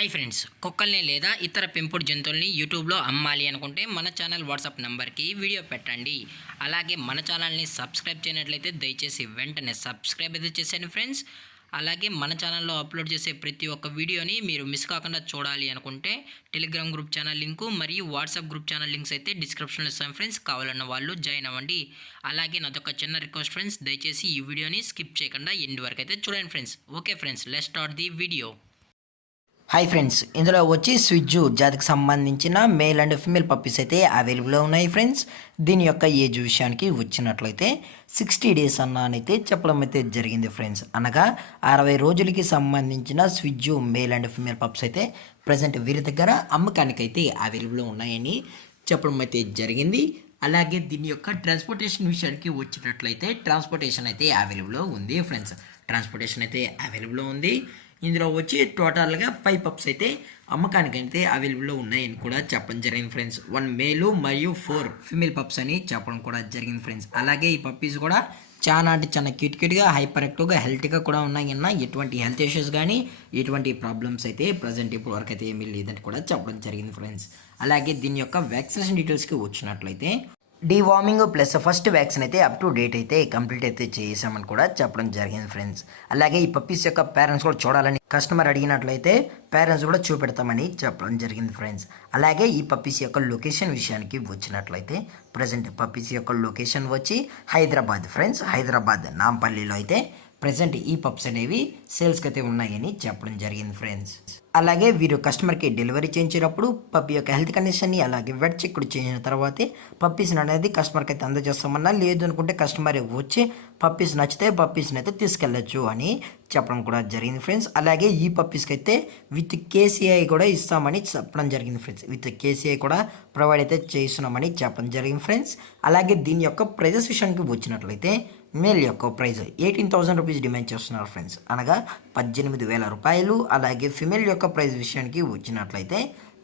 Hi friends, కుక్కల్ని లేదా ఇతర పెంపుడు జంతువుల్ని యూట్యూబ్లో అమ్మాలి అనుకుంటే మన ఛానల్ వాట్సాప్ నెంబర్కి వీడియో పెట్టండి. అలాగే మన ఛానల్ని సబ్స్క్రైబ్ చేయనట్లయితే దయచేసి వెంటనే సబ్స్క్రైబ్ అయితే చేసేయండి ఫ్రెండ్స్. అలాగే మన ఛానల్లో అప్లోడ్ చేసే ప్రతి ఒక్క వీడియోని మీరు మిస్ కాకుండా చూడాలి అనుకుంటే టెలిగ్రామ్ గ్రూప్ ఛానల్ లింకు మరియు వాట్సాప్ గ్రూప్ ఛానల్ లింక్స్ అయితే డిస్క్రిప్షన్లో ఇస్తాను ఫ్రెండ్స్. కావాలన్న వాళ్ళు జాయిన్ అవ్వండి. అలాగే నాదొక చిన్న రిక్వెస్ట్ ఫ్రెండ్స్, దయచేసి ఈ వీడియోని స్కిప్ చేయకుండా ఎండ్ వరకు అయితే చూడండి friends. Okay friends, let's start the video. Hi friends, ఇందులో వచ్చి స్విజ్జు జాతికి సంబంధించిన మేల్ అండ్ ఫిమేల్ పప్పీస్ అయితే అవైలబుల్లో ఉన్నాయి ఫ్రెండ్స్. దీని యొక్క ఏజ్ విషయానికి వచ్చినట్లయితే 60 డేస్ అన్ననైతే చెప్పడం అయితే జరిగింది ఫ్రెండ్స్. అనగా 60 రోజులకి సంబంధించిన స్విజ్జు మేల్ అండ్ ఫిమేల్ పప్స్ అయితే ప్రజెంట్ వీరి దగ్గర అమ్మకానికి అయితే అవైలబుల్లో ఉన్నాయని చెప్పడం అయితే జరిగింది. అలాగే దీని యొక్క ట్రాన్స్పోర్టేషన్ విషయానికి వచ్చినట్లయితే ట్రాన్స్పోర్టేషన్ అయితే అవైలబుల్లో ఉంది ఫ్రెండ్స్. ట్రాన్స్పోర్టేషన్ అయితే అవైలబుల్లో ఉంది. ఇందులో వచ్చి టోటల్గా 5 పప్స్ అయితే అమ్మకానికి అయితే అవైలబుల్లో ఉన్నాయని కూడా చెప్పడం జరిగింది ఫ్రెండ్స్. 1 మేలు మరియు 4 ఫిమేల్ పప్స్ అని చెప్పడం కూడా జరిగింది ఫ్రెండ్స్. అలాగే ఈ పప్పీస్ కూడా చాలా అంటే చాలా క్యూట్గా హైపర్ యాక్టివ్గా హెల్తీగా కూడా ఉన్నాయన్న ఎటువంటి హెల్త్ ఇష్యూస్ కానీ ఎటువంటి ప్రాబ్లమ్స్ అయితే ప్రజెంట్ ఇప్పుడు వరకు అయితే ఏమీ లేదని కూడా చెప్పడం జరిగింది ఫ్రెండ్స్. అలాగే దీని యొక్క వ్యాక్సినేషన్ డీటెయిల్స్కి వచ్చినట్లయితే డీవార్మింగ్ ప్లస్ ఫస్ట్ వ్యాక్సిన్ అయితే అప్ టు డేట్ అయితే కంప్లీట్ అయితే చేసామని కూడా చెప్పడం జరిగింది ఫ్రెండ్స్. అలాగే ఈ పప్పీస్ యొక్క పేరెంట్స్ కూడా చూడాలని కస్టమర్ అడిగినట్లయితే పేరెంట్స్ కూడా చూపెడతామని చెప్పడం జరిగింది ఫ్రెండ్స్. అలాగే ఈ పప్పీస్ యొక్క లొకేషన్ విషయానికి వచ్చినట్లయితే ప్రజెంట్ పప్పీస్ యొక్క లొకేషన్ వచ్చి హైదరాబాద్ ఫ్రెండ్స్. హైదరాబాద్ నాంపల్లిలో అయితే ప్రజెంట్ ఈ పప్స్ అనేవి సేల్స్కి అయితే ఉన్నాయని చెప్పడం జరిగింది ఫ్రెండ్స్. అలాగే వీరు కస్టమర్కి డెలివరీ చేయించేటప్పుడు పప్పి యొక్క హెల్త్ కండిషన్ని అలాగే వెట్ చెక్ చేసిన తర్వాతే పప్పీస్ని అనేది కస్టమర్కి అయితే అందజేస్తామన్నా, లేదు అనుకుంటే కస్టమర్ వచ్చి పప్పీస్ నచ్చితే పప్పీస్ని అయితే తీసుకెళ్ళచ్చు అని చెప్పడం కూడా జరిగింది ఫ్రెండ్స్. అలాగే ఈ పప్పీస్కి అయితే విత్ కేసీఐ కూడా ఇస్తామని చెప్పడం జరిగింది ఫ్రెండ్స్. విత్ కేసీఐ కూడా ప్రొవైడ్ అయితే చేస్తున్నామని చెప్పడం జరిగింది ఫ్రెండ్స్. అలాగే దీని యొక్క ప్రైజెస్ విషయానికి వచ్చినట్లయితే మేల్ యొక్క ప్రైజ్ 18,000 రూపీస్ డిమాండ్ చేస్తున్నారు ఫ్రెండ్స్, అనగా 18,000 రూపాయలు. అలాగే ఫిమేల్ యొక్క ప్రైజ్ విషయానికి వచ్చినట్లయితే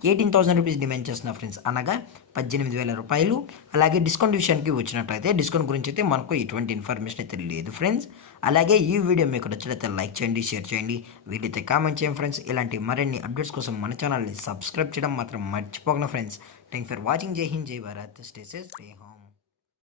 18,000 రూపీస్ డిమాండ్ చేస్తున్నారు ఫ్రెండ్స్, అనగా 18,000 రూపాయలు. అలాగే డిస్కౌంట్ విషయానికి వచ్చినట్లయితే డిస్కౌంట్ గురించి అయితే మనకు ఎటువంటి ఇన్ఫర్మేషన్ అయితే లేదు ఫ్రెండ్స్. అలాగే ఈ వీడియో మీకు నచ్చినట్లయితే లైక్ చేయండి, షేర్ చేయండి, వీలైతే కామెంట్ చేయండి ఫ్రెండ్స్. ఇలాంటి మరిన్ని అప్డేట్స్ కోసం మన ఛానల్ని సబ్స్క్రైబ్ చేయడం మాత్రం మర్చిపోకండి ఫ్రెండ్స్. Thank for watching. జై హింద్, జై Bharat, stay safe, stay home.